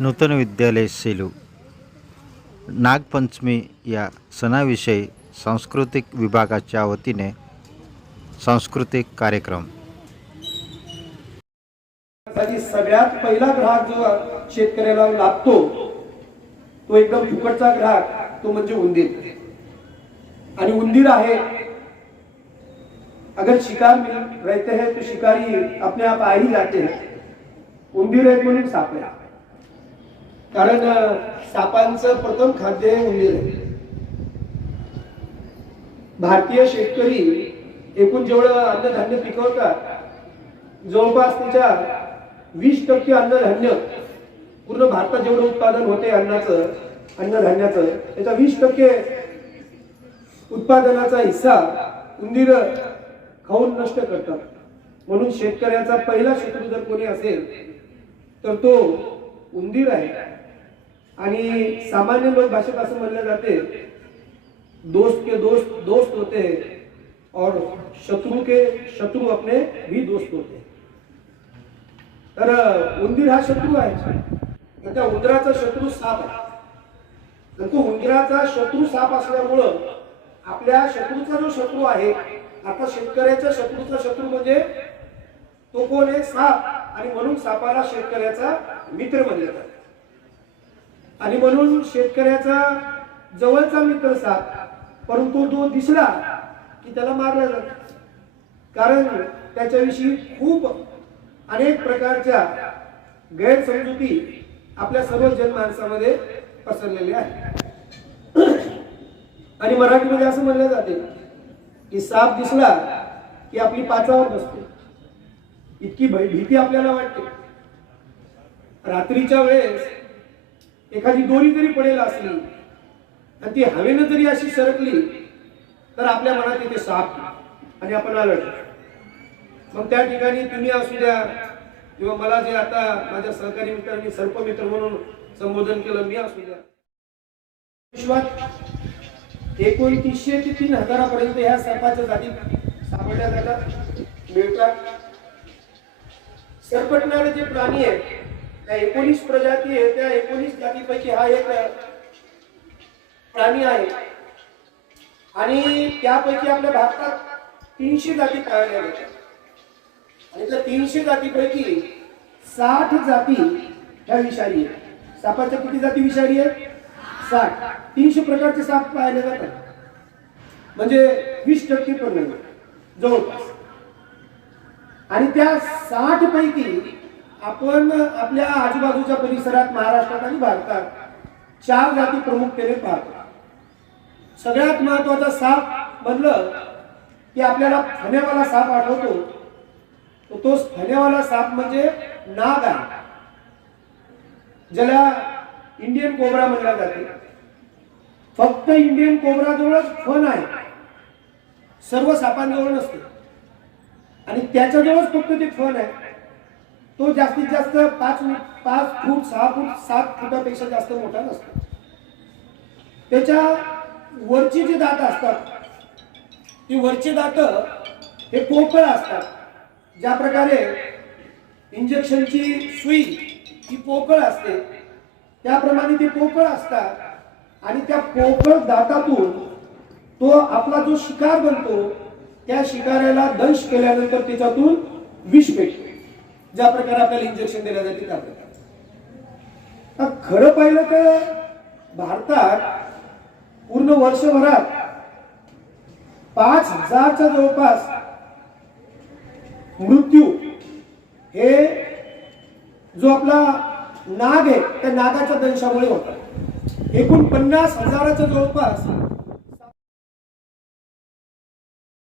नूतन विद्यालय सेलू. नागपंचमी या सणाविषयी सांस्कृतिक विभागाच्या वतीने सांस्कृतिक कार्यक्रम. सगळ्यात पहिला ग्राहक जो शेतकऱ्याला लागतो तो एकदम फुकटचा ग्राहक तो म्हणजे उंदीर. आणि उंदीर आहे अगर शिकार रहते हैं तो शिकारी अपने आप आ ही जाते हैं. उंदीर एक म्हणून साप आहे कारण सापांचं प्रथम खाद्य हे उंदीर आहे. भारतीय शेतकरी एकूण जेवढं अन्नधान्य पिकवतात जवळपास त्याच्या वीस टक्के अन्नधान्य पूर्ण भारतात जेवढं उत्पादन होते अन्नाचं अन्नधान्याचं त्याचा वीस टक्के उत्पादनाचा हिस्सा उंदीर खाऊन नष्ट करतात. म्हणून शेतकऱ्याचा पहिला शत्रू जर कोणी असेल तर तो उंदीर आहे. आणि सामान्य लोक भाषेत असं म्हणलं जाते दोस्त के दोस्त दोस्त होते और शत्रु के शत्रू अपने भी दोस्त होते। तर उंदीर हा शत्रू आहे. तर त्या उंदराचा शत्रू साप आहे. तर तो उंदराचा शत्रू साप असल्यामुळं आपल्या शत्रूचा जो शत्रू आहे आता शेतकऱ्याच्या शत्रूचा शत्रू म्हणजे तो कोण आहे? साप. आणि म्हणून सापाला शेतकऱ्याचा मित्र म्हणले जातात आणि म्हणून शेतकऱ्याचा जवळचा मित्र साप परंतु तो दिसला की त्याला मारला जात. कारण त्याच्याविषयी खूप अनेक प्रकारच्या गैरसमजुती आपल्या सर्व जनमानसामध्ये पसरलेल्या आहेत. आणि मराठीमध्ये असं म्हणलं जाते की साप दिसला की आपली पाचावर बसते. इतकी भय- भीती आपल्याला वाटते. रात्रीच्या वेळेस एखादी दोरी जरी पडेल असली आणि ती हवेनं जरी अशी सरकली तर आपल्या मनात येते साप. आणि आपण आलं मग त्या ठिकाणी तुम्ही असू द्या किंवा मला जे आता माझ्या सहकारी मित्रांनी सर्पमित्र म्हणून संबोधन केलं मी असू द्या. विश्वात एकोणतीसशे ते तीन हजारापर्यंत ह्या सर्पाच्या जाती सापडल्या जातात मिळतात. सरपटणारे जे प्राणी आहेत त्या एकोणीस प्रजाती आहे त्या एकोणीस जातीपैकी हा एक प्राणी आहे. आणि त्यापैकी आपल्या भारतात तीनशे जाती पाळल्या जातात आणि त्या तीनशे जातीपैकी साठ जाती ह्या विषारी आहेत. सापाच्या किती जाती विषारी आहेत? साठ. तीनशे प्रकारचे साप पाळले जातात. म्हणजे वीस टक्के पण नाही जवळपास. आणि त्या साठ पैकी आपण आपल्या आजूबाजूच्या परिसरात महाराष्ट्रात आणि भारतात चार जाती प्रमुखतेने पाहतो. सगळ्यात महत्त्वाचा साप म्हणलं की आपल्याला फण्यावाला साप आठवतो. तो फण्यावाला साप म्हणजे नाग आहे. ज्याला इंडियन कोबरा म्हणला जाते. फक्त इंडियन कोबरा जवळच फण आहे. सर्व सापांजवळ नसते. आणि त्याच्याजवळच फक्त ते फण आहे. तो जास्तीत जास्त पाच पाच फूट सहा फूट सात फुटापेक्षा जास्त मोठा नसतो. त्याच्या वरची जी दात असतात ती वरची दात हे पोकळ असतात. ज्या प्रकारे इंजेक्शनची सुई ही पोकळ असते त्याप्रमाणे ती पोकळ असतात आणि त्या पोकळ दातातून तो आपला जो शिकार बनतो त्या शिकाऱ्याला दंश केल्यानंतर त्याच्यातून विष भेटतो. ज्या प्रकारे आपल्याला इंजेक्शन दिल्या जाते त्या प्रकारे. आता खरं पाहिलं तर भारतात पूर्ण वर्षभरात पाच हजारच्या जवळपास मृत्यू हे जो आपला नाग आहे त्या नागाच्या दंशामुळे होतात. एकूण पन्नास हजाराच्या जवळपास